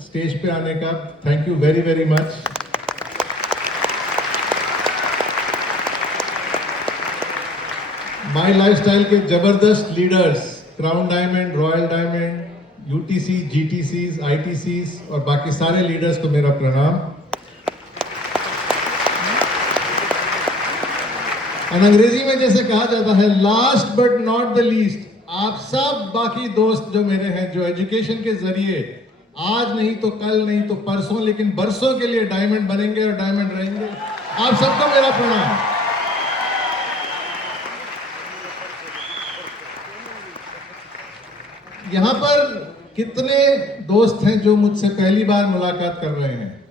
Stage पे आने का। Thank you very very much. My lifestyle के जबरदस्त leaders, crown diamond, royal diamond, UTC, GTCs, ITCs और बाकी सारे लीडर्स को मेरा प्रणाम। और अंग्रेजी में जैसे कहा जाता है, last but not the least, आप सब बाकी दोस्त जो मेरे हैं, जो एजुकेशन के जरिए आज नहीं तो कल नहीं तो परसों लेकिन बरसों के लिए डायमंड बनेंगे और डायमंड रहेंगे, आप सबको मेरा प्रणाम। यहां पर कितने दोस्त हैं जो मुझसे पहली बार मुलाकात कर रहे हैं?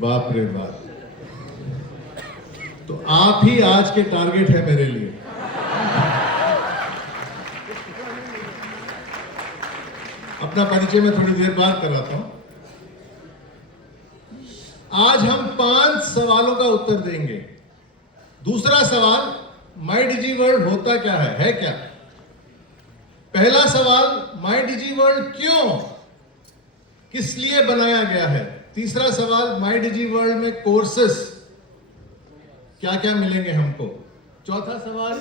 बाप रे बाप। तो आप ही आज के टारगेट है मेरे लिए। अपना परिचय मैं थोड़ी देर बाद कराता हूं। आज हम 5 सवालों का उत्तर देंगे। दूसरा सवाल, माई डिजी वर्ल्ड होता क्या है क्या? पहला सवाल, माई डिजी वर्ल्ड क्यों, किस लिए बनाया गया है? तीसरा सवाल, माई डिजी वर्ल्ड में कोर्सेस क्या क्या मिलेंगे हमको? चौथा सवाल,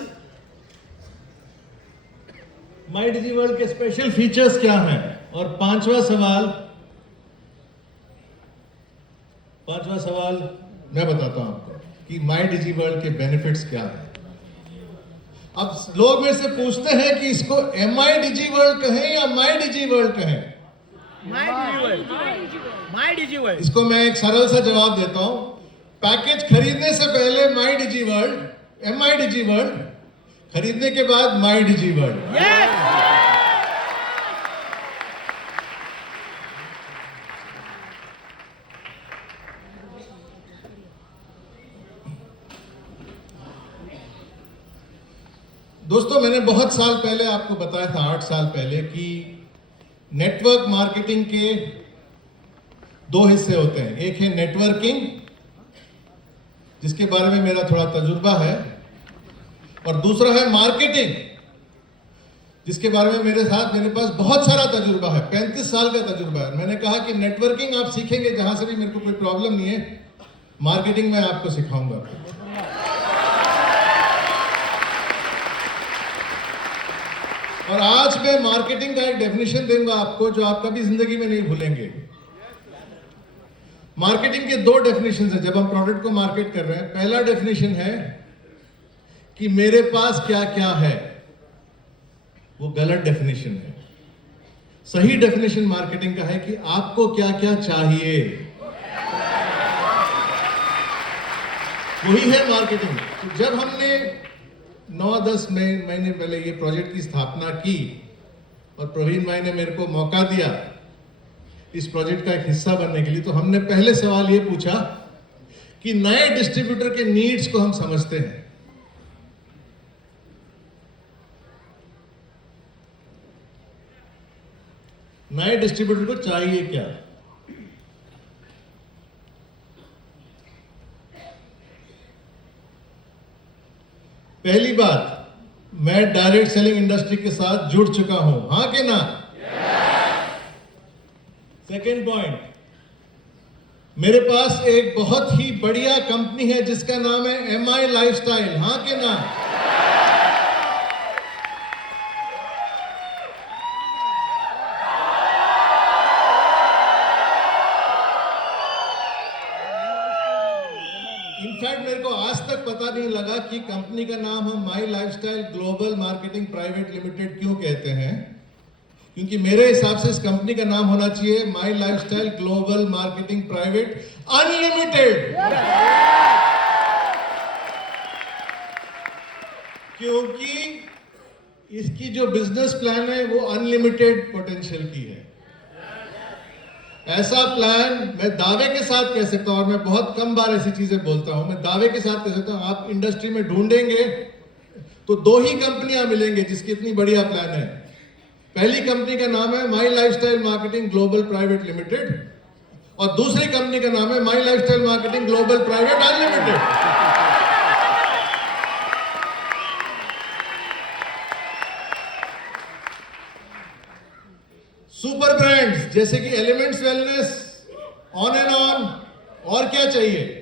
माई डिजी वर्ल्ड के स्पेशल फीचर्स क्या हैं? और पांचवा सवाल मैं बताता हूं आपको कि माई डिजी वर्ल्ड के बेनिफिट्स क्या हैं। अब लोग मेरे से पूछते हैं कि इसको एमआई डिजी वर्ल्ड कहें या माई डिजी वर्ल्ड कहें? माई डिजी वर्ल्ड। इसको मैं एक सरल सा जवाब देता हूं। पैकेज खरीदने से पहले my digi World, MI Digi World, खरीदने के बाद माई डिजी वर्ल्ड। दोस्तों, मैंने बहुत साल पहले आपको बताया था, 8 साल पहले, कि नेटवर्क मार्केटिंग के 2 हिस्से होते हैं। एक है नेटवर्किंग, जिसके बारे में मेरा थोड़ा तजुर्बा है, और दूसरा है मार्केटिंग, जिसके बारे में मेरे पास बहुत सारा तजुर्बा है, 35 साल का तजुर्बा है। मैंने कहा कि नेटवर्किंग आप सीखेंगे जहां से भी, मेरे को कोई प्रॉब्लम नहीं है, मार्केटिंग में आपको सिखाऊंगा। और आज मैं मार्केटिंग का एक डेफिनेशन दूंगा आपको, जो आप कभी जिंदगी में नहीं भूलेंगे। मार्केटिंग के 2 डेफिनेशन है जब हम प्रोडक्ट को मार्केट कर रहे हैं। पहला डेफिनेशन है कि मेरे पास क्या क्या है, वो गलत डेफिनेशन है। सही डेफिनेशन मार्केटिंग का है कि आपको क्या क्या चाहिए, वही है मार्केटिंग। तो जब हमने 9-10 महीने पहले ये प्रोजेक्ट की स्थापना की और प्रवीण भाई ने मेरे को मौका दिया इस प्रोजेक्ट का एक हिस्सा बनने के लिए, तो हमने पहले सवाल ये पूछा कि नए डिस्ट्रीब्यूटर के नीड्स को हम समझते हैं। नए डिस्ट्रीब्यूटर को चाहिए क्या? पहली बात, मैं डायरेक्ट सेलिंग इंडस्ट्री के साथ जुड़ चुका हूं, हां कि ना? सेकेंड पॉइंट, मेरे पास एक बहुत ही बढ़िया कंपनी है जिसका नाम है एमआई लाइफस्टाइल, हां कि ना? इनफैक्ट मेरे को आज तक पता नहीं लगा कि कंपनी का नाम हम my lifestyle global marketing private limited क्यों कहते हैं, क्योंकि मेरे हिसाब से इस कंपनी का नाम होना चाहिए my lifestyle global marketing private unlimited. क्योंकि इसकी जो बिजनेस प्लान है वो अनलिमिटेड पोटेंशियल की है। ऐसा प्लान मैं दावे के साथ कह सकता हूं, और मैं बहुत कम बार ऐसी चीजें बोलता हूं, मैं दावे के साथ कह सकता हूं, आप इंडस्ट्री में ढूंढेंगे तो 2 ही कंपनियां मिलेंगे जिसकी इतनी बढ़िया प्लान है। पहली कंपनी का नाम है my lifestyle marketing global private limited, और दूसरी कंपनी का नाम है my lifestyle marketing global private unlimited. Super brands जैसे कि elements wellness, on and on, और क्या चाहिए।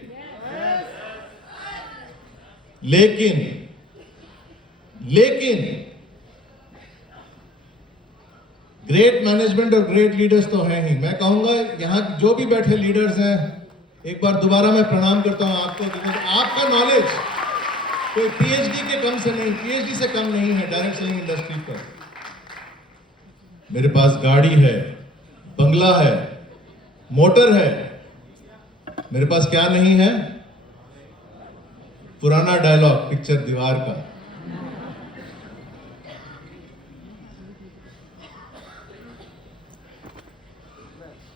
लेकिन ग्रेट मैनेजमेंट और ग्रेट लीडर्स तो हैं ही। मैं कहूंगा यहां जो भी बैठे लीडर्स हैं, एक बार दोबारा मैं प्रणाम करता हूं आपको, क्योंकि आपका नॉलेज कोई पीएचडी के कम से नहीं, पीएचडी से कम नहीं है डायरेक्ट सेलिंग इंडस्ट्री पर। मेरे पास गाड़ी है, बंगला है, मोटर है, मेरे पास क्या नहीं है? पुराना डायलॉग पिक्चर दीवार का।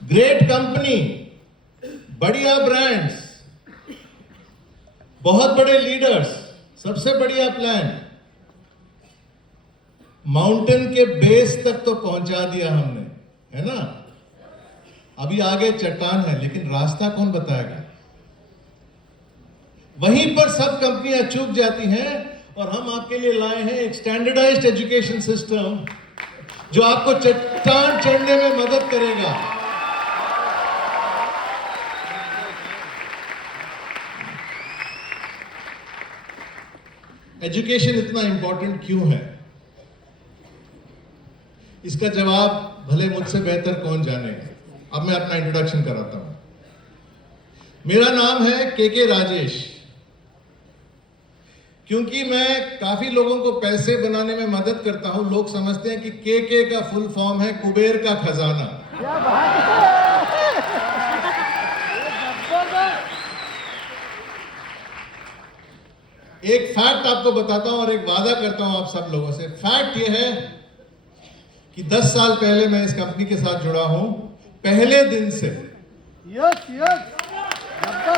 ग्रेट कंपनी, बढ़िया ब्रांड्स, बहुत बड़े लीडर्स, सबसे बढ़िया प्लान, माउंटेन के बेस तक तो पहुंचा दिया हमने, है ना। अभी आगे चट्टान है, लेकिन रास्ता कौन बताएगा? वहीं पर सब कंपनियां चूक जाती हैं। और हम आपके लिए लाए हैं एक स्टैंडर्डाइज्ड एजुकेशन सिस्टम जो आपको चट्टान चढ़ने में मदद करेगा। एजुकेशन इतना इंपॉर्टेंट क्यों है, इसका जवाब भले मुझसे बेहतर कौन जानेगा। अब मैं अपना इंट्रोडक्शन कराता हूं। मेरा नाम है के राजेश। क्योंकि मैं काफी लोगों को पैसे बनाने में मदद करता हूं, लोग समझते हैं कि के का फुल फॉर्म है कुबेर का खजाना। एक फैक्ट आपको बताता हूं और एक वादा करता हूं आप सब लोगों से। फैक्ट यह है कि 10 साल पहले मैं इस कंपनी के साथ जुड़ा हूं, पहले दिन से।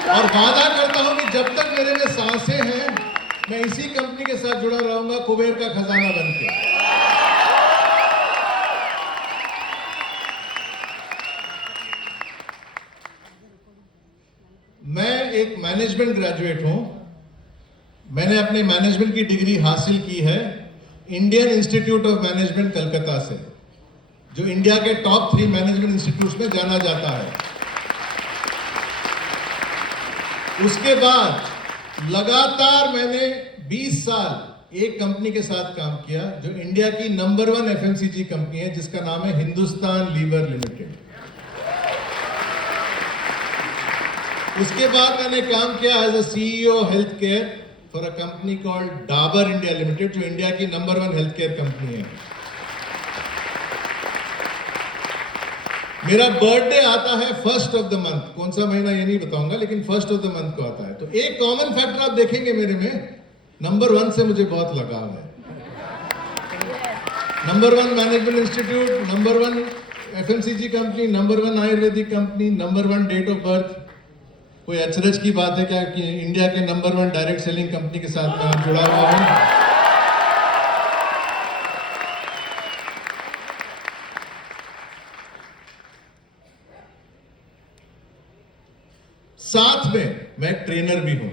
और वादा करता हूं कि जब तक मेरे में सांसें हैं, मैं इसी कंपनी के साथ जुड़ा रहूंगा, कुबेर का खजाना बनके। मैं एक मैनेजमेंट ग्रेजुएट हूं। मैंने अपने मैनेजमेंट की डिग्री हासिल की है Indian institute of management Calcutta से, जो इंडिया के टॉप 3 मैनेजमेंट इंस्टीट्यूट में जाना जाता है। उसके बाद लगातार मैंने 20 साल एक कंपनी के साथ काम किया जो इंडिया की नंबर 1 एफएमसीजी कंपनी है, जिसका नाम है हिंदुस्तान लीवर लिमिटेड। उसके बाद मैंने काम किया as a CEO health care for a company called Dabur India limited, जो इंडिया की नंबर 1 हेल्थ केयर कंपनी है। मेरा बर्थडे आता है 1st ऑफ द मंथ, कौन सा महीना ये नहीं बताऊंगा, लेकिन 1st ऑफ द मंथ को आता है। तो एक कॉमन फैक्टर आप देखेंगे मेरे में, नंबर 1 से मुझे बहुत लगाव है। Number 1 management institute, number 1 FMCG company, number 1 Ayurvedic company, number 1 date of birth. कोई अचरज की बात है क्या कि इंडिया के नंबर 1 डायरेक्ट सेलिंग कंपनी के साथ मैं जुड़ा हुआ हूं। साथ में मैं एक ट्रेनर भी हूं,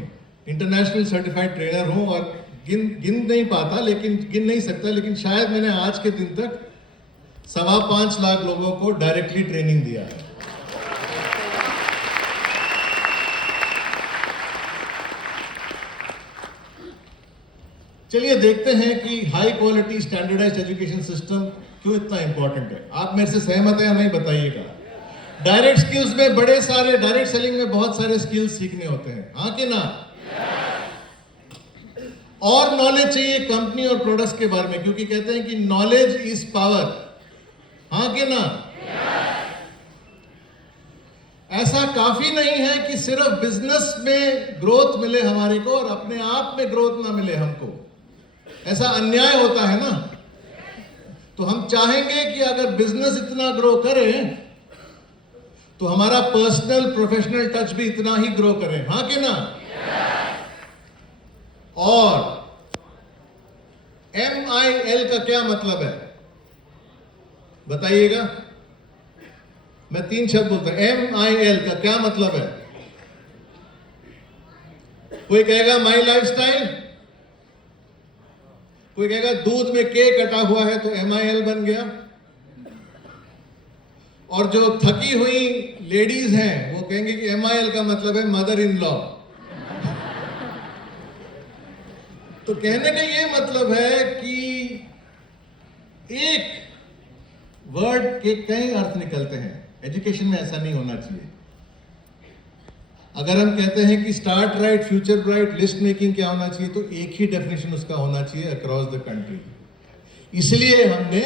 इंटरनेशनल सर्टिफाइड ट्रेनर हूं। और गिन नहीं पाता, लेकिन गिन नहीं सकता, लेकिन शायद मैंने आज के दिन तक 5.25 लाख लोगों को डायरेक्टली ट्रेनिंग दिया है। चलिए देखते हैं कि high quality standardised education system क्यों इतना इंपॉर्टेंट है। आप मेरे से सहमत हैं या नहीं बताइएगा। डायरेक्ट स्किल्स में बड़े सारे, डायरेक्ट सेलिंग में बहुत सारे स्किल्स सीखने होते हैं, हाँ कि ना। और नॉलेज चाहिए कंपनी और प्रोडक्ट्स के बारे में, क्योंकि कहते हैं कि नॉलेज इज पावर, हाँ कि ना। ऐसा काफी नहीं है कि सिर्फ बिजनेस में ग्रोथ मिले हमारे को और अपने आप में ग्रोथ ना मिले हमको। ऐसा अन्याय होता है ना। तो हम चाहेंगे कि अगर बिजनेस इतना ग्रो करे तो हमारा पर्सनल प्रोफेशनल टच भी इतना ही ग्रो करे, हाँ कि ना। और MIL का क्या मतलब है बताइएगा। मैं 3 शब्द बोलता हूं। MIL का क्या मतलब है? कोई कहेगा माई लाइफस्टाइल, कोई कहेगा दूध में के कटा हुआ है तो MIL बन गया। और जो थकी हुई लेडीज हैं वो कहेंगे कि MIL का मतलब है मदर इन लॉ। तो कहने का ये मतलब है कि एक वर्ड के कई अर्थ निकलते हैं। एजुकेशन में ऐसा नहीं होना चाहिए। अगर हम कहते हैं कि start right future bright list making क्या होना चाहिए, तो एक ही डेफिनेशन उसका होना चाहिए अक्रॉस द कंट्री। इसलिए हमने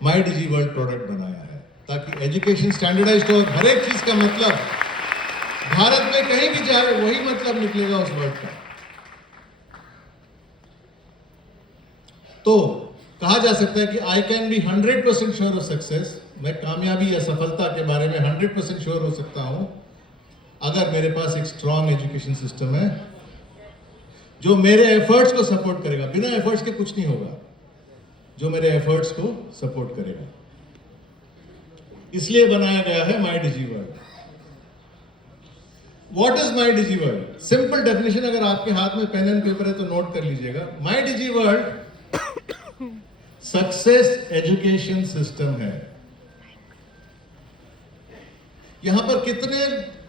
माई डिजी वर्ल्ड प्रोडक्ट बनाया है, ताकि एजुकेशन स्टैंडर्डाइज्ड हो। हर एक चीज का मतलब भारत में कहीं भी जाए वही मतलब निकलेगा उस वर्ड का। तो कहा जा सकता है कि I can be 100% sure of success. मैं कामयाबी या सफलता के बारे में 100% श्योर हो सकता हूं अगर मेरे पास एक स्ट्रॉन्ग एजुकेशन सिस्टम है जो मेरे एफर्ट्स को सपोर्ट करेगा। बिना एफर्ट्स के कुछ नहीं होगा, जो मेरे एफर्ट्स को सपोर्ट करेगा। इसलिए बनाया गया है my digi World. What is my digi World? Simple definition, अगर आपके हाथ में पेन एंड पेपर है तो नोट कर लीजिएगा। My digi World success education system है। यहां पर कितने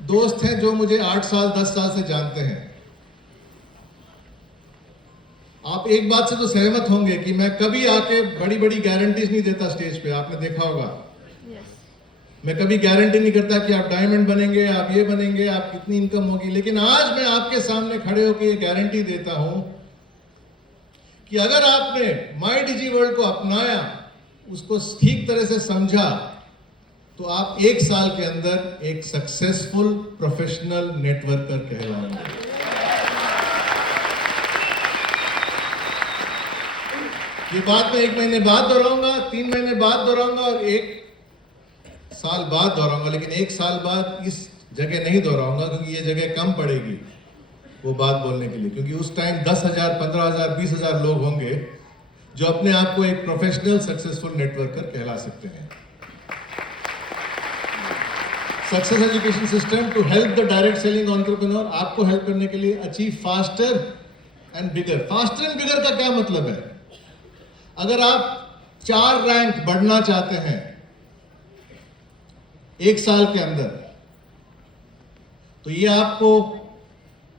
दोस्त हैं जो मुझे 8 साल 10 साल से जानते हैं? आप एक बात से तो सहमत होंगे कि मैं कभी आके बड़ी बड़ी गारंटीज नहीं देता स्टेज पे, आपने देखा होगा। मैं कभी गारंटी नहीं करता कि आप डायमंड बनेंगे, आप ये बनेंगे, आप कितनी इनकम होगी। लेकिन आज मैं आपके सामने खड़े होकर ये गारंटी देता हूं कि अगर आपने माई डिजी वर्ल्ड को अपनाया, उसको ठीक तरह से समझा, तो आप 1 साल के अंदर एक सक्सेसफुल प्रोफेशनल नेटवर्कर कहलाएंगे। ये बात मैं 1 महीने बाद दोहराऊंगा, 3 महीने बाद दोहराऊंगा और 1 साल बाद दोहराऊंगा। लेकिन 1 साल बाद इस जगह नहीं दोहराऊंगा, क्योंकि ये जगह कम पड़ेगी वो बात बोलने के लिए। क्योंकि उस टाइम 10,000, 15,000, 20,000 लोग होंगे जो अपने आप को एक प्रोफेशनल सक्सेसफुल नेटवर्कर कहला सकते हैं। Success education system to help the direct selling entrepreneur, आपको हेल्प करने के लिए achieve faster and bigger. Faster and bigger का क्या मतलब है? अगर आप 4 रैंक बढ़ना चाहते हैं 1 साल के अंदर, तो ये आपको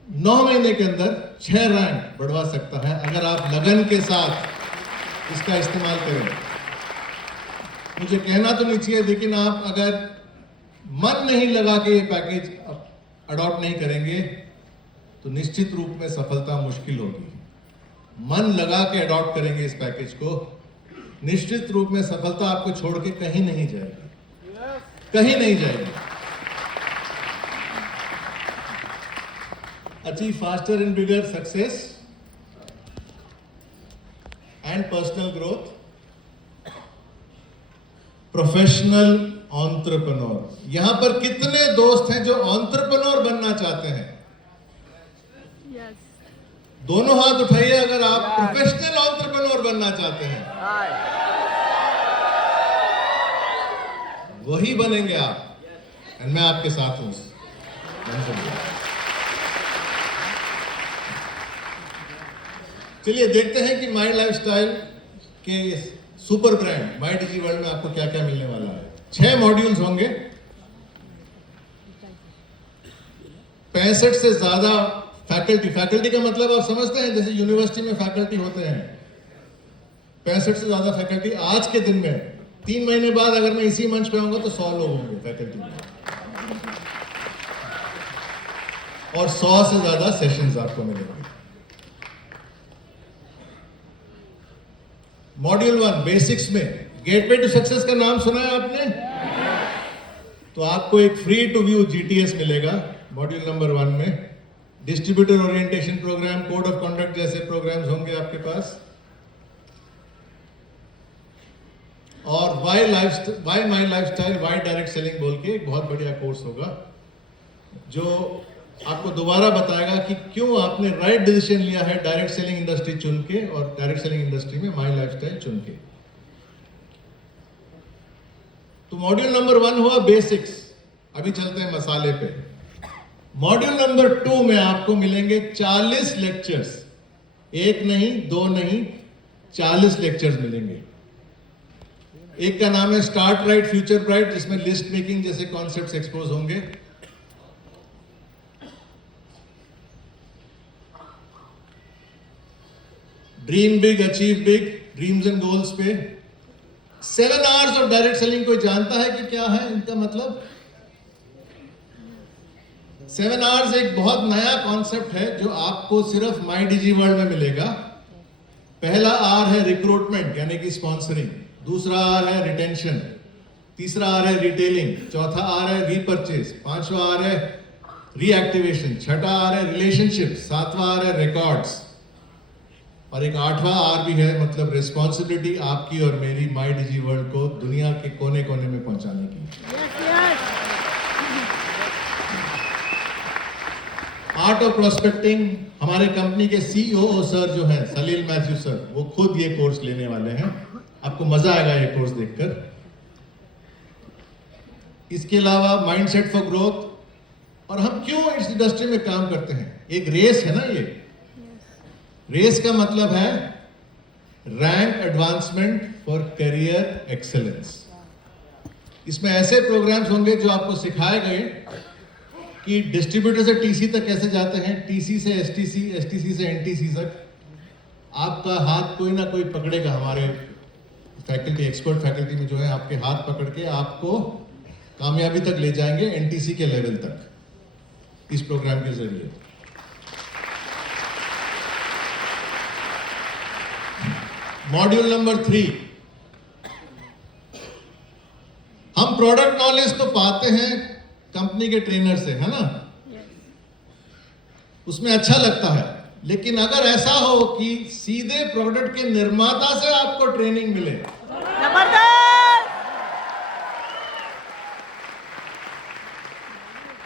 9 महीने के अंदर 6 रैंक बढ़वा सकता है, अगर आप लगन के साथ इसका इस्तेमाल करें। मुझे कहना तो नहीं चाहिए, लेकिन आप अगर मन नहीं लगा के ये पैकेज अडॉप्ट नहीं करेंगे तो निश्चित रूप में सफलता मुश्किल होगी। मन लगा के अडॉप्ट करेंगे इस पैकेज को, निश्चित रूप में सफलता आपको छोड़ के कहीं नहीं जाएगी, कहीं नहीं जाएगी। Achieve faster and bigger success and personal growth, professional entrepreneur. यहां पर कितने दोस्त हैं जो एंटरप्रेन्योर बनना चाहते हैं? दोनों हाथ उठाइए अगर आप प्रोफेशनल एंटरप्रेन्योर बनना चाहते हैं। वही बनेंगे आप, और मैं आपके साथ हूं। चलिए देखते हैं कि माई लाइफस्टाइल के सुपर ब्रांड माई डिजी वर्ल्ड में आपको क्या क्या मिलने वाला है। 6 मॉड्यूल्स होंगे, 65 से ज्यादा फैकल्टी। फैकल्टी का मतलब आप समझते हैं, जैसे यूनिवर्सिटी में फैकल्टी होते हैं, 65 से ज्यादा फैकल्टी। आज के दिन में 3 महीने बाद अगर मैं इसी मंच पे आऊंगा तो 100 लोग होंगे फैकल्टी में, और 100 से ज्यादा सेशंस आपको मिलेंगे। मॉड्यूल 1 बेसिक्स में गेटवे टू सक्सेस का नाम सुना है आपने? तो आपको एक फ्री टू व्यू GTS मिलेगा मॉड्यूल नंबर 1 में। Distributor orientation programme, code of conduct जैसे प्रोग्राम्स होंगे आपके पास। और why my lifestyle, why direct selling बोल के एक बहुत बढ़िया कोर्स होगा जो आपको दोबारा बताएगा कि क्यों आपने राइट डिसीजन लिया है डायरेक्ट सेलिंग इंडस्ट्री चुन के, और डायरेक्ट सेलिंग इंडस्ट्री में माई लाइफस्टाइल चुन के। तो मॉड्यूल नंबर 1 हुआ बेसिक्स। अभी चलते हैं मसाले पे। मॉड्यूल नंबर 2 में आपको मिलेंगे 40 लेक्चर्स, 1 नहीं 2 नहीं, 40 लेक्चर्स मिलेंगे। एक का नाम है स्टार्ट राइट फ्यूचर ब्राइट, जिसमें लिस्ट मेकिंग जैसे कॉन्सेप्ट्स एक्सपोज होंगे। Dream big achieve big, dreams and goals पे 7 आवर्स ऑफ डायरेक्ट सेलिंग। कोई जानता है कि क्या है इनका मतलब? 7 आवर्स एक बहुत नया कॉन्सेप्ट है जो आपको सिर्फ माई डिजी वर्ल्ड में मिलेगा। पहला आर है रिक्रूटमेंट यानी कि स्पॉन्सरिंग, दूसरा आर है रिटेंशन, तीसरा आर है रिटेलिंग, चौथा आर है रीपर्चेस, पांचवा आर है रीएक्टिवेशन, छठा आर है रिलेशनशिप, सातवां आर है रिकॉर्ड्स, और एक आठवां आर भी है, मतलब रिस्पॉन्सिबिलिटी आपकी और मेरी माई डिजी वर्ल्ड को दुनिया के कोने कोने में पहुंचाने की। आर्ट ऑफ प्रोस्पेक्टिंग, हमारे कंपनी के सीईओ सर जो हैं सलील मैथ्यू सर, वो खुद ये कोर्स लेने वाले हैं। आपको मजा आएगा ये कोर्स देखकर। इसके अलावा माइंडसेट फॉर ग्रोथ, और हम क्यों इस इंडस्ट्री में काम करते हैं? एक रेस है ना, ये रेस का मतलब है rank advancement for career excellence. इसमें ऐसे प्रोग्राम्स होंगे जो आपको सिखाए गए कि डिस्ट्रीब्यूटर से टीसी तक कैसे जाते हैं, टीसी से एसटीसी, एसटीसी से एनटीसी तक। आपका हाथ कोई ना कोई पकड़ेगा, हमारे फैकल्टी, एक्सपर्ट फैकल्टी में जो है आपके हाथ पकड़ के आपको कामयाबी तक ले जाएंगे, एनटीसी के लेवल तक, इस प्रोग्राम के जरिए। मॉड्यूल नंबर 3, हम प्रोडक्ट नॉलेज तो पाते हैं कंपनी के ट्रेनर से, है ना? उसमें अच्छा लगता है, लेकिन अगर ऐसा हो कि सीधे प्रोडक्ट के निर्माता से आपको ट्रेनिंग मिले, जबरदस्त।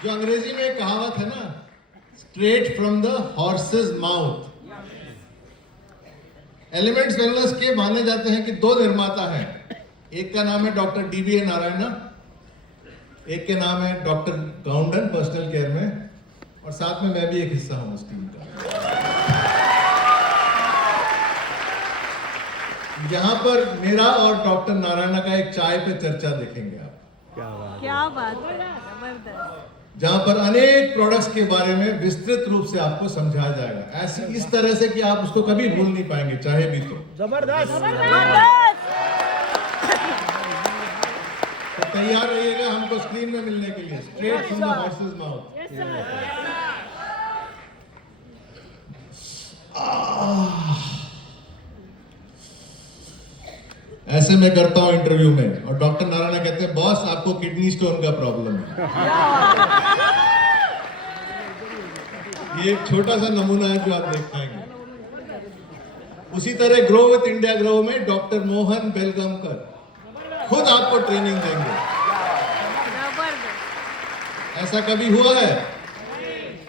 जो अंग्रेजी में एक कहावत है ना, straight from the horses mouth. Elements wellness के माने जाते हैं कि 2 निर्माता हैं, एक का नाम है डॉक्टर डीबीए नारायणा, एक के नाम है डॉक्टर गाउंडन पर्सनल केयर में, और साथ में मैं भी एक हिस्सा हूं उस टीम का। यहां पर मेरा और डॉक्टर नारायणा का एक चाय पे चर्चा देखेंगे आप। क्या बात है, जबरदस्त। जहां पर अनेक प्रोडक्ट्स के बारे में विस्तृत रूप से आपको समझाया जाएगा, ऐसे इस तरह से कि आप उसको कभी भूल नहीं पाएंगे, चाहे भी तो। जबरदस्त। तो तैयार रहिएगा हमको स्क्रीन में मिलने के लिए, straight from the horses mouth. ऐसे मैं करता हूं इंटरव्यू में, और डॉक्टर नारायण कहते हैं बॉस आपको किडनी स्टोन का प्रॉब्लम है। ये एक छोटा सा नमूना है जो आप देख पाएंगे। उसी तरह ग्रो विथ इंडिया ग्रो में डॉक्टर मोहन बेलगामकर खुद आपको ट्रेनिंग देंगे। ऐसा कभी हुआ है?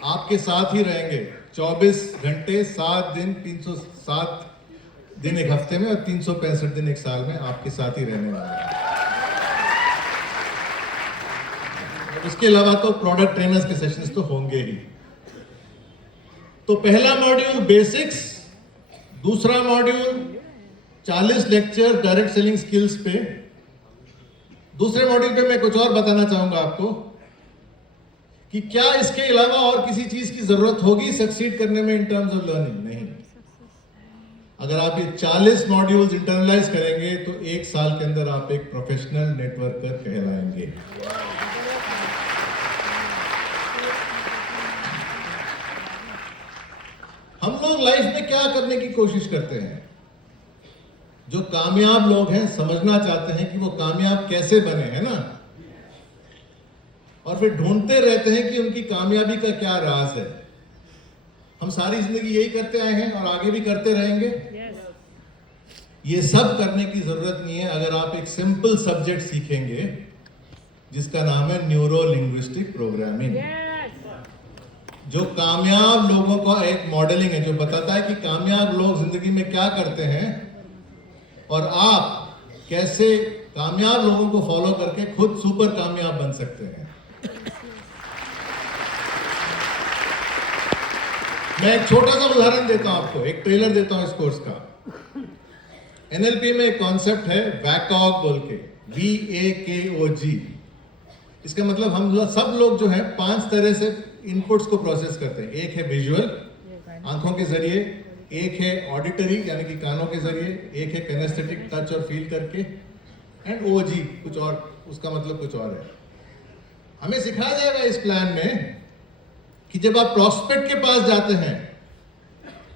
आपके साथ ही रहेंगे 24 घंटे 7 दिन, 307 दिन एक हफ्ते में, और 365 दिन एक साल में आपके साथ ही रहने वाले हैं। इसके अलावा तो प्रोडक्ट ट्रेनर्स के सेशंस तो होंगे ही। तो पहला मॉड्यूल बेसिक्स, दूसरा module 40 lecture direct selling skills पे। दूसरे मॉड्यूल पे मैं कुछ और बताना चाहूंगा आपको कि क्या इसके अलावा और किसी चीज की जरूरत होगी सक्सीड करने में इन टर्म्स ऑफ लर्निंग? नहीं। अगर आप ये 40 मॉड्यूल्स इंटरनलाइज करेंगे तो 1 साल के अंदर आप एक प्रोफेशनल नेटवर्कर कहलाएंगे। हम लोग लाइफ में क्या करने की कोशिश करते हैं? जो कामयाब लोग हैं समझना चाहते हैं कि वो कामयाब कैसे बने, है ना? और फिर ढूंढते रहते हैं कि उनकी कामयाबी का क्या राज है। हम सारी जिंदगी यही करते आए हैं और आगे भी करते रहेंगे। ये सब करने की जरूरत नहीं है अगर आप एक सिंपल सब्जेक्ट सीखेंगे जिसका नाम है न्यूरो लिंग्विस्टिक प्रोग्रामिंग, जो कामयाब लोगों का एक मॉडलिंग है, जो बताता है कि कामयाब लोग जिंदगी में क्या करते हैं और आप कैसे कामयाब लोगों को फॉलो करके खुद सुपर कामयाब बन सकते हैं। मैं एक छोटा सा उदाहरण देता हूं आपको, एक ट्रेलर देता हूं इस कोर्स का। एनएलपी में एक कॉन्सेप्ट है वैकॉग बोल के, VAKOG। इसका मतलब हम लोग सब लोग जो है 5 तरह से इनपुट्स को प्रोसेस करते हैं। एक है विजुअल, आंखों के जरिए, एक है ऑडिटरी यानी कि कानों के जरिए, एक है कैनेस्थेटिक टच और फील करके, एंड OG कुछ और, उसका मतलब कुछ और है। हमें सिखाया जाएगा इस प्लान में कि जब आप प्रॉस्पेक्ट के पास जाते हैं,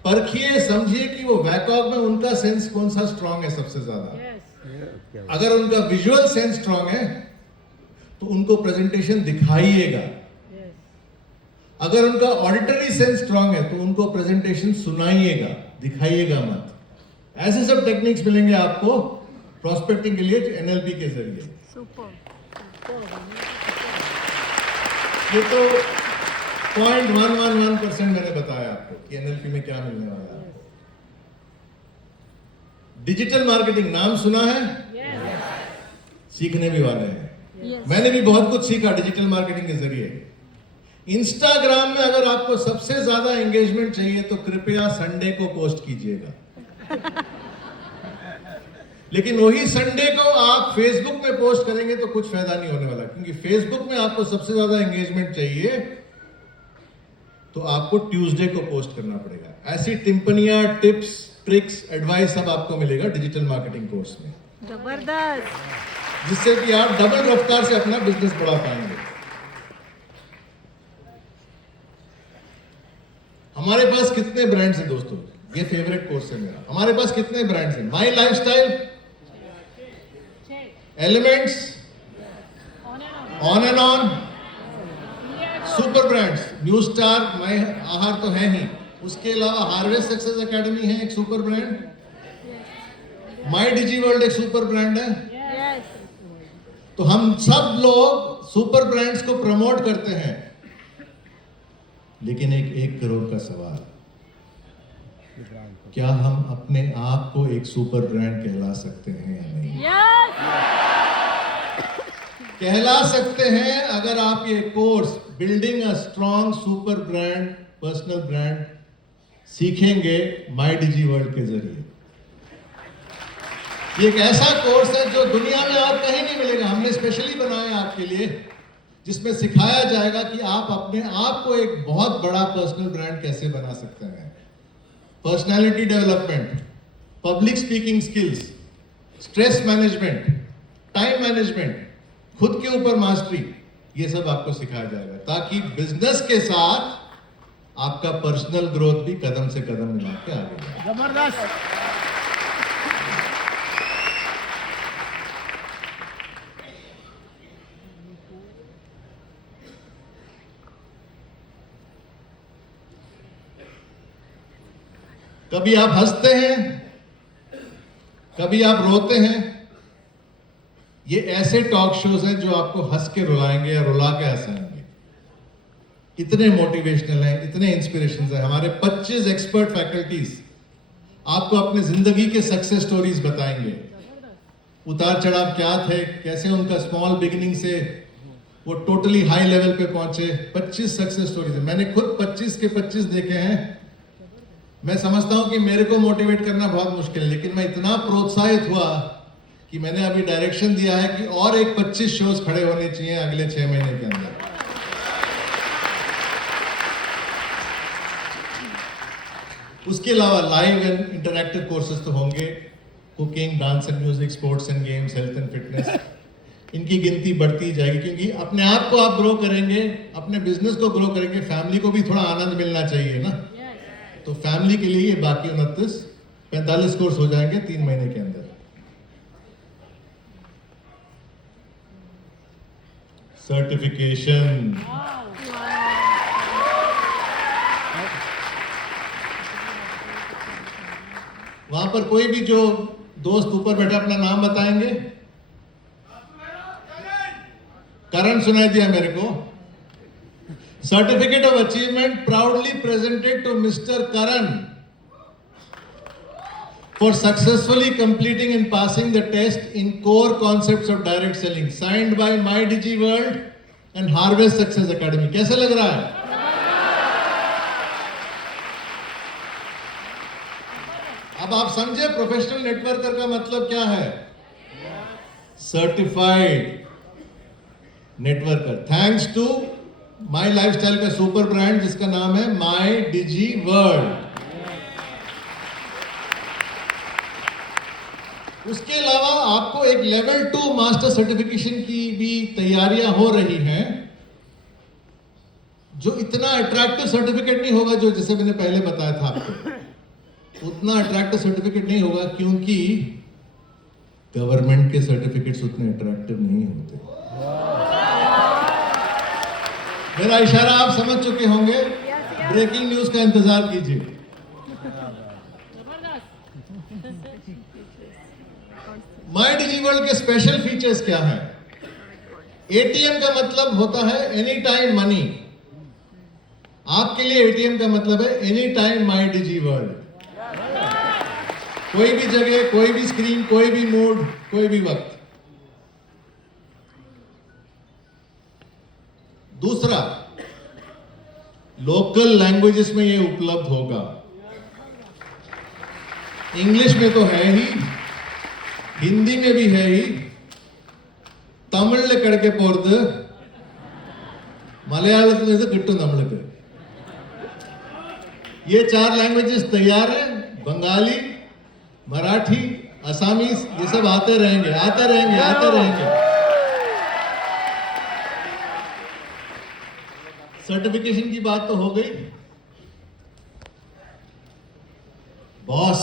परखिए समझिए कि वो वैकॉग में उनका सेंस कौन सा स्ट्रांग है सबसे ज्यादा। अगर उनका विजुअल सेंस स्ट्रांग है तो उनको प्रेजेंटेशन दिखाइएगा। अगर उनका ऑडिटरी सेंस स्ट्रांग है तो उनको प्रेजेंटेशन सुनाइएगा, दिखाइएगा मत। ऐसे सब टेक्निक्स मिलेंगे आपको प्रोस्पेक्टिंग के लिए एनएलपी के जरिए। सुपर। ये तो 0.111% मैंने बताया आपको कि एनएलपी में क्या मिलने वाला है। डिजिटल मार्केटिंग नाम सुना है? सीखने भी वाले हैं। Yes. मैंने भी बहुत कुछ सीखा डिजिटल मार्केटिंग के जरिए। इंस्टाग्राम में अगर आपको सबसे ज्यादा एंगेजमेंट चाहिए तो कृपया संडे को पोस्ट कीजिएगा। लेकिन वही संडे को आप फेसबुक में पोस्ट करेंगे तो कुछ फायदा नहीं होने वाला, क्योंकि फेसबुक में आपको सबसे ज्यादा एंगेजमेंट चाहिए तो आपको ट्यूसडे को पोस्ट करना पड़ेगा। ऐसी टिप्पणियां, टिप्स, ट्रिक्स, एडवाइस सब आपको मिलेगा डिजिटल मार्केटिंग कोर्स में, जबरदस्त। जिससे कि आप डबल रफ्तार से अपना बिजनेस बढ़ा पाएंगे। हमारे पास कितने ब्रांड्स हैं दोस्तों? ये फेवरेट कोर्स है मेरा। हमारे पास कितने ब्रांड्स हैं? My lifestyle, elements, on and on, super brands, new star, my Aahaar तो है ही, उसके अलावा हार्वेस्ट सक्सेस एकेडमी है एक सुपर ब्रांड, माई डिजी वर्ल्ड एक सुपर ब्रांड है। यस। तो हम सब लोग सुपर ब्रांड्स को प्रमोट करते हैं, लेकिन एक 1 करोड़ का सवाल, क्या हम अपने आप को एक सुपर ब्रांड कहला सकते हैं या नहीं? यस। कहला सकते हैं अगर आप ये course building a strong super brand, personal brand सीखेंगे माई डिजी वर्ल्ड के जरिए। ये एक ऐसा कोर्स है जो दुनिया में और कहीं नहीं मिलेगा। हमने स्पेशली बनाया है आपके लिए, जिसमें सिखाया जाएगा कि आप अपने आप को एक बहुत बड़ा पर्सनल ब्रांड कैसे बना सकते हैं। Personality development, public speaking skills, stress management, time management, खुद के ऊपर मास्टरी, ये सब आपको सिखाया जाएगा, ताकि बिजनेस के साथ आपका पर्सनल ग्रोथ भी कदम से कदम मिला के आगे जाए। जबरदस्त। कभी आप हंसते हैं, कभी आप रोते हैं। ये ऐसे टॉक शोज हैं जो आपको हंस के रुलाएंगे या रुला के हंसाएंगे। इतने मोटिवेशनल हैं, इतने इंस्पिरेशंस हैं। हमारे 25 एक्सपर्ट फैकल्टीज आपको अपने जिंदगी के सक्सेस स्टोरीज बताएंगे। उतार चढ़ाव क्या थे, कैसे उनका स्मॉल बिगिनिंग से वो टोटली हाई लेवल पे पहुंचे। 25 सक्सेस स्टोरीज है। मैंने खुद 25 के 25 देखे हैं। मैं समझता हूं कि मेरे को मोटिवेट करना बहुत मुश्किल है, लेकिन मैं इतना प्रोत्साहित हुआ कि मैंने अभी डायरेक्शन दिया है कि और एक 25 शोज खड़े होने चाहिए अगले 6 महीने के अंदर। उसके अलावा लाइव एंड इंटरैक्टिव कोर्सेज तो होंगे, cooking, dance and music, sports and games, health and fitness. इनकी गिनती बढ़ती जाएगी, क्योंकि अपने आप को आप ग्रो करेंगे, अपने बिजनेस को ग्रो करेंगे, फैमिली को भी थोड़ा आनंद मिलना चाहिए ना। तो फैमिली के लिए ये बाकी 45 कोर्स हो जाएंगे 3 महीने के अंदर। सर्टिफिकेशन, वहां पर कोई भी जो दोस्त ऊपर बैठा अपना नाम बताएंगे। करण सुनाई दिया मेरे को। Certificate of achievement proudly presented to mister Karan for successfully completing and passing the test in core concepts of direct selling, signed by My Digi World and Harvest Success Academy. कैसा लग रहा है? अब आप समझे प्रोफेशनल नेटवर्कर का मतलब क्या है? Certified networker. Thanks to my lifestyle का सुपर ब्रांड जिसका नाम है माई डिजी वर्ल्ड। उसके अलावा आपको एक लेवल 2 मास्टर सर्टिफिकेशन की भी तैयारियां हो रही हैं, जो इतना अट्रैक्टिव सर्टिफिकेट नहीं होगा जो जैसे मैंने पहले बताया था आपको, उतना अट्रैक्टिव सर्टिफिकेट नहीं होगा क्योंकि गवर्नमेंट के सर्टिफिकेट्स उतने अट्रैक्टिव नहीं होते। मेरा इशारा आप समझ चुके होंगे। ब्रेकिंग न्यूज का इंतजार कीजिए। माई डिजी वर्ल्ड के स्पेशल फीचर्स क्या है? एटीएम का मतलब होता है एनी टाइम मनी। आपके लिए एटीएम का मतलब है any time my digi world. कोई भी जगह, कोई भी स्क्रीन, कोई भी मूड, कोई भी वक्त। दूसरा, लोकल लैंग्वेजेस में ये उपलब्ध होगा। इंग्लिश में तो है ही, हिंदी में भी है ही, तमिल कड़के पोर्दु, मलयालम किट्टुम नम्मलुक्कु। ये 4 लैंग्वेजेस तैयार है। बंगाली, मराठी, असामीज, ये सब आते रहेंगे, आते रहेंगे, आते रहेंगे। सर्टिफिकेशन की बात तो हो गई। बॉस,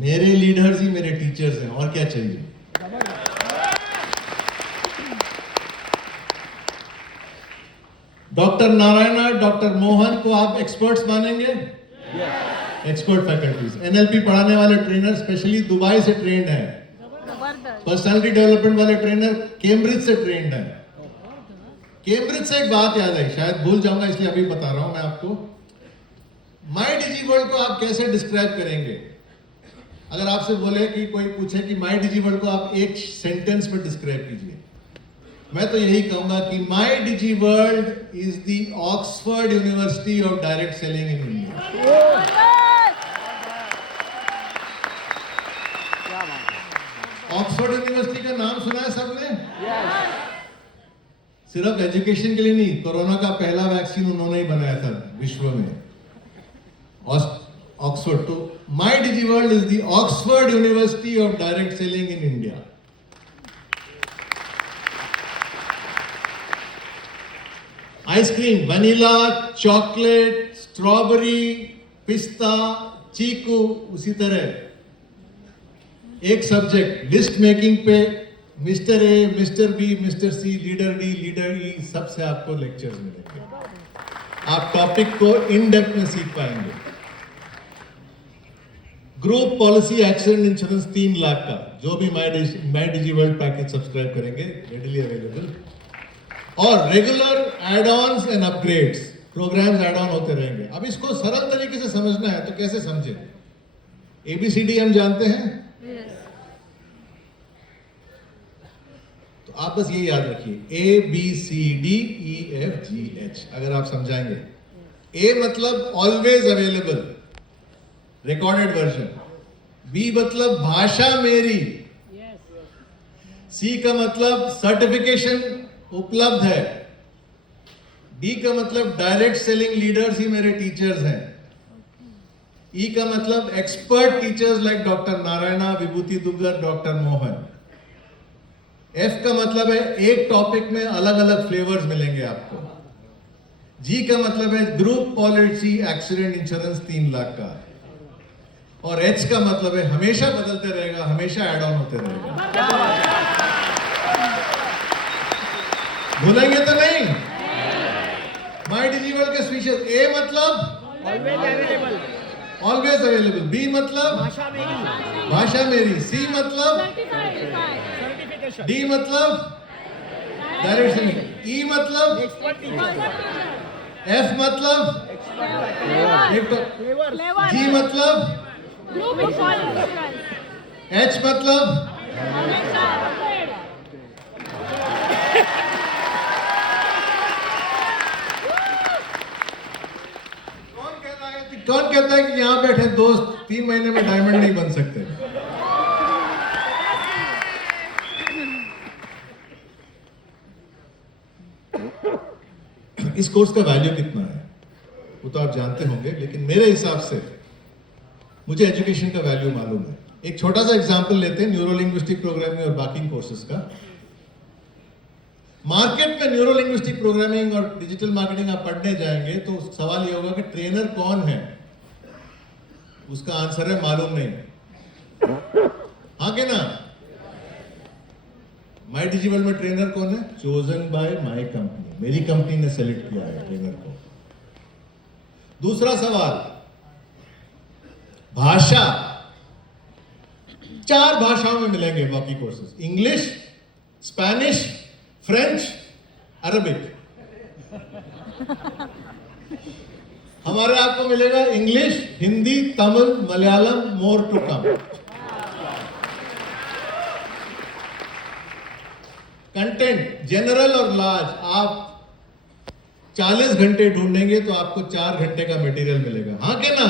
मेरे लीडर्स ही मेरे टीचर्स हैं, और क्या चाहिए? डॉक्टर नारायणा, डॉक्टर मोहन को आप एक्सपर्ट्स मानेंगे? Expert faculties. एनएलपी पढ़ाने वाले ट्रेनर स्पेशली दुबई से ट्रेंड है। पर्सनालिटी डेवलपमेंट वाले ट्रेनर कैम्ब्रिज से ट्रेंड है। कैम्ब्रिज से एक बात याद आई, शायद भूल जाऊंगा इसलिए अभी बता रहा हूं मैं आपको। माई डिजी वर्ल्ड को आप कैसे डिस्क्राइब करेंगे? अगर आपसे बोले कि कोई पूछे कि माई डिजी वर्ल्ड को आप एक सेंटेंस में डिस्क्राइब कीजिए, मैं तो यही कहूंगा कि my digi World is the Oxford University of direct selling in India. Oxford University का नाम सुना है सबने? सिर्फ एजुकेशन के लिए नहीं, कोरोना का पहला वैक्सीन उन्होंने ही बनाया था विश्व में, ऑक्सफोर्ड। तो my digi World is the Oxford University of direct selling in India. Ice cream, vanilla, chocolate, strawberry, पिस्ता, चीकू, उसी तरह एक सब्जेक्ट लिस्ट मेकिंग पे mister A, mister B, mister C, leader D, leader E, सबसे आपको लेक्चर्स मिलेंगे। आप टॉपिक को इन डेप्थ में सीख पाएंगे। Group policy accident insurance 3 lakh का, जो भी my digi world package subscribe करेंगे, रेडिली अवेलेबल। और regular add ons and upgrades, programmes add on होते रहेंगे। अब इसको सरल तरीके से समझना है तो कैसे समझे? ABCD हम जानते हैं, तो आप बस ये याद रखिए, ABCDEFGH। अगर आप समझाएंगे, A मतलब always available, recorded version. B मतलब भाषा मेरी। C का मतलब सर्टिफिकेशन उपलब्ध है। D का मतलब डायरेक्ट सेलिंग लीडर्स ही मेरे टीचर्स हैं। E का मतलब expert teachers like doctor Narayana, Vibhuti Duggal, doctor Mohan. F का मतलब है एक टॉपिक में अलग अलग फ्लेवर्स मिलेंगे आपको। G का मतलब है group policy accident insurance 3 lakh का। और H का मतलब है हमेशा बदलते रहेगा, हमेशा एड ऑन होते रहेगा। भूलेंगे तो नहीं? माई डिजी वर्ल्ड के फीचर्स, A मतलब ऑलवेज अवेलेबल, B मतलब भाषा मेरी, C मतलब D मतलब डायरेक्ट सेलिंग, E मतलब F मतलब G मतलब H मतलब कौन कहता है कि यहाँ बैठे दोस्त 3 महीने में डायमंड नहीं बन सकते। इस कोर्स का वैल्यू कितना है वो तो आप जानते होंगे, लेकिन मेरे हिसाब से मुझे एजुकेशन का वैल्यू मालूम है। एक छोटा सा एग्जांपल लेते हैं न्यूरो लिंग्विस्टिक प्रोग्रामिंग और बाकी कोर्सेज का। मार्केट में न्यूरो लिंग्विस्टिक प्रोग्रामिंग और डिजिटल मार्केटिंग आप पढ़ने जाएंगे तो सवाल ये होगा कि ट्रेनर कौन है, उसका आंसर है मालूम नहीं। हाँ के ना? माई डिजिवर्ल्ड में ट्रेनर कौन है? चोजन बाय माई कंपनी, मेरी कंपनी ने सेलेक्ट किया है ट्रेनर को। दूसरा सवाल, भाषा। 4 भाषाओं में मिलेंगे बाकी courses, English, Spanish, French, Arabic. हमारे आपको मिलेगा English, Hindi, Tamil, Malayalam, more to come. Content general और लार्ज, आप 40 घंटे ढूंढेंगे तो आपको 4 घंटे का मटेरियल मिलेगा। हाँ के ना?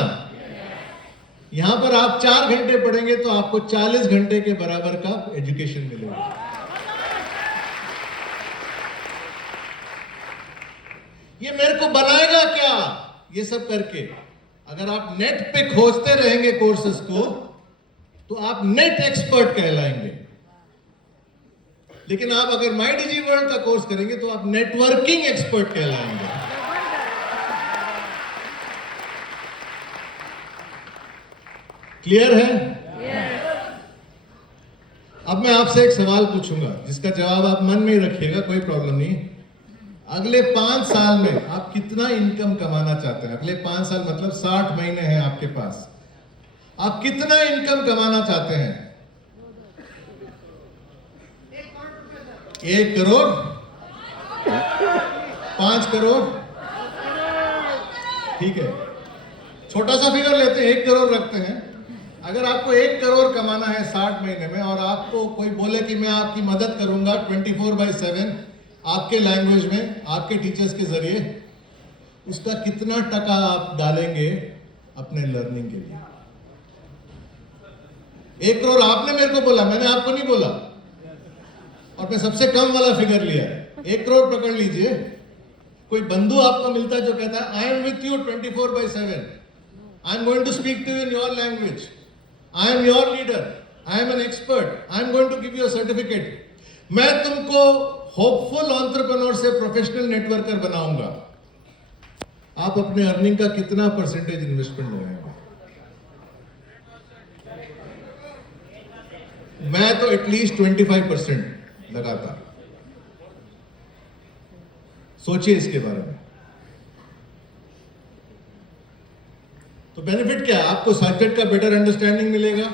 यहां पर आप 4 घंटे पढ़ेंगे तो आपको 40 घंटे के बराबर का एजुकेशन मिलेगा। ये मेरे को बनाएगा क्या ये सब करके? अगर आप नेट पे खोजते रहेंगे कोर्सेज को तो आप नेट एक्सपर्ट कहलाएंगे, लेकिन आप अगर माई डिजी वर्ल्ड का कोर्स करेंगे तो आप नेटवर्किंग एक्सपर्ट कहलाएंगे। क्लियर है? अब मैं आपसे एक सवाल पूछूंगा जिसका जवाब आप मन में ही रखिएगा, कोई प्रॉब्लम नहीं। अगले 5 साल में आप कितना इनकम कमाना चाहते हैं? अगले 5 साल मतलब 60 महीने हैं आपके पास, आप कितना इनकम कमाना चाहते हैं? 1 करोड़, 5 करोड़? ठीक है, छोटा सा फिगर लेते हैं, 1 करोड़ रखते हैं। अगर आपको 1 करोड़ कमाना है 60 महीने में और आपको कोई बोले कि मैं आपकी मदद करूंगा 24/7 आपके लैंग्वेज में, आपके टीचर्स के जरिए, उसका कितना टका आप डालेंगे अपने लर्निंग के लिए? 1 करोड़ आपने मेरे को बोला, मैंने आपको नहीं बोला, और मैं सबसे कम वाला फिगर लिया है। 1 करोड़ पकड़ लीजिए। कोई बंधु आपको मिलता है जो कहता है I am with you 24/7, I am going to speak to you in your language, I am your leader, I am an expert, I am going to give you a certificate, मैं तुमको होपफुल एंटरप्रेन्योर से professional networker बनाऊंगा। आप अपने earning का कितना percentage investment लगाएंगे? मैं तो एटलीस्ट 25% लगाता। सोचिए इसके बारे में। तो बेनिफिट क्या है? आपको सब्जेक्ट का बेटर अंडरस्टैंडिंग मिलेगा,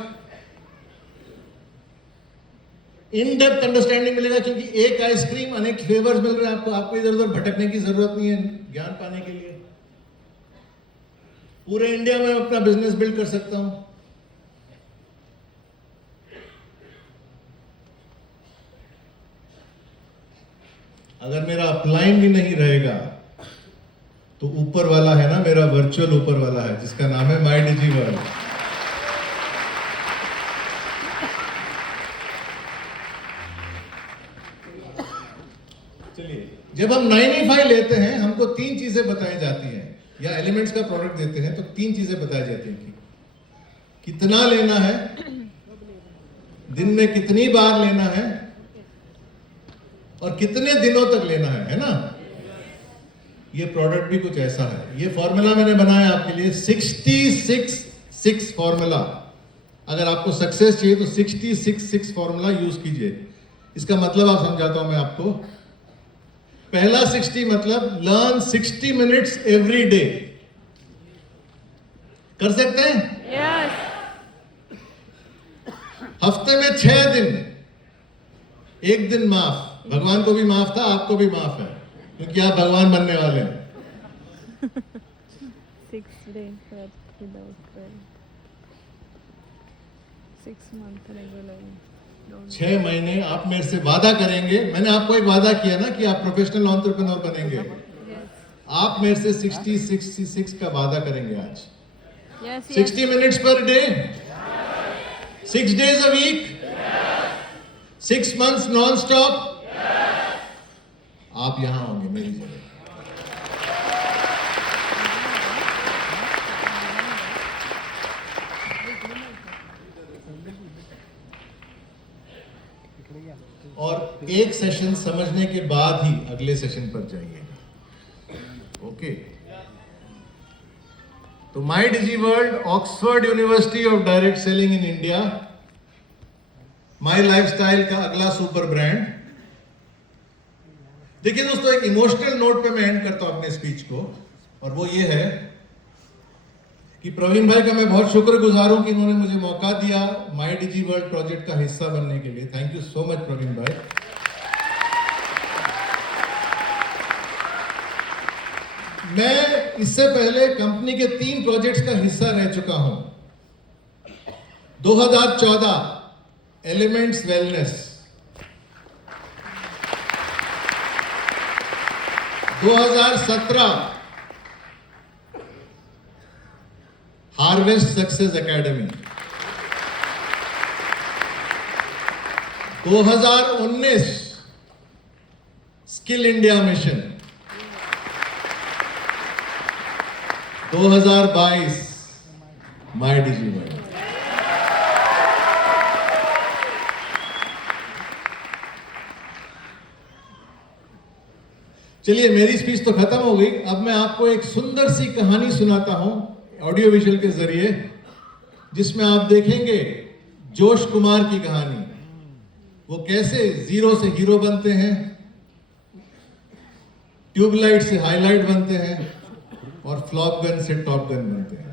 इन डेप्थ अंडरस्टैंडिंग मिलेगा, क्योंकि एक आइसक्रीम अनेक फ्लेवर्स मिल रहे हैं आपको, आपको इधर उधर भटकने की जरूरत नहीं है ज्ञान पाने के लिए। पूरे इंडिया में अपना बिजनेस बिल्ड कर सकता हूं। अगर मेरा अपलाइन भी नहीं रहेगा तो ऊपर वाला है ना, मेरा वर्चुअल ऊपर वाला है जिसका नाम है माई डिजी वर्ल्ड। चलिए, जब हम 9E5 लेते हैं हमको 3 चीजें बताई जाती हैं, या एलिमेंट्स का प्रोडक्ट देते हैं तो 3 चीजें बताई जाती हैं कि कितना लेना है, दिन में कितनी बार लेना है, और कितने दिनों तक लेना है ना? ये प्रोडक्ट भी कुछ ऐसा है। ये फॉर्मूला मैंने बनाया आपके लिए, 66-6 फॉर्मूला। अगर आपको सक्सेस चाहिए तो 66-6 फॉर्मूला यूज कीजिए। इसका मतलब आप समझाता हूं मैं आपको। पहला 60 मतलब लर्न 60 मिनट्स एवरी डे। कर सकते हैं? Yes. हफ्ते में 6 दिन, 1 दिन माफ। भगवान को भी माफ था, आपको भी माफ है, क्योंकि आप भगवान बनने वाले हैं। 6 days without prayer. 6 months regularly. 6 महीने आप मेरे से वादा करेंगे। मैंने आपको एक वादा किया ना कि आप प्रोफेशनल एंटरप्रेन्योर बनेंगे। Yes. आप मेरे से 66 का वादा करेंगे आज Yes, yes. 60 minutes per day? 6 days a week? 6 months non-stop? आप यहां होंगे मेरी जगह। और एक सेशन समझने के बाद ही अगले सेशन पर जाइएगा। ओके। तो my digi World, Oxford University of direct selling in India, my lifestyle का अगला सुपर ब्रांड। देखिए दोस्तों, एक इमोशनल नोट पे मैं एंड करता हूं अपने स्पीच को, और वो ये है कि प्रवीण भाई का मैं बहुत शुक्रगुजार हूं कि इन्होंने मुझे मौका दिया माई डिजी वर्ल्ड प्रोजेक्ट का हिस्सा बनने के लिए। Thank you so much Praveen भाई। मैं इससे पहले कंपनी के 3 प्रोजेक्ट्स का हिस्सा रह चुका हूं। 2014 elements wellness, 2017 harvest success academy, 2019 skill India mission, 2022 माई डिजी वर्ल्ड। चलिए, मेरी स्पीच तो खत्म हो गई। अब मैं आपको एक सुंदर सी कहानी सुनाता हूं ऑडियो विजुअल के जरिए, जिसमें आप देखेंगे जोश कुमार की कहानी। वो कैसे जीरो से हीरो बनते हैं, ट्यूबलाइट से हाईलाइट बनते हैं, और फ्लॉप गन से टॉप गन बनते हैं।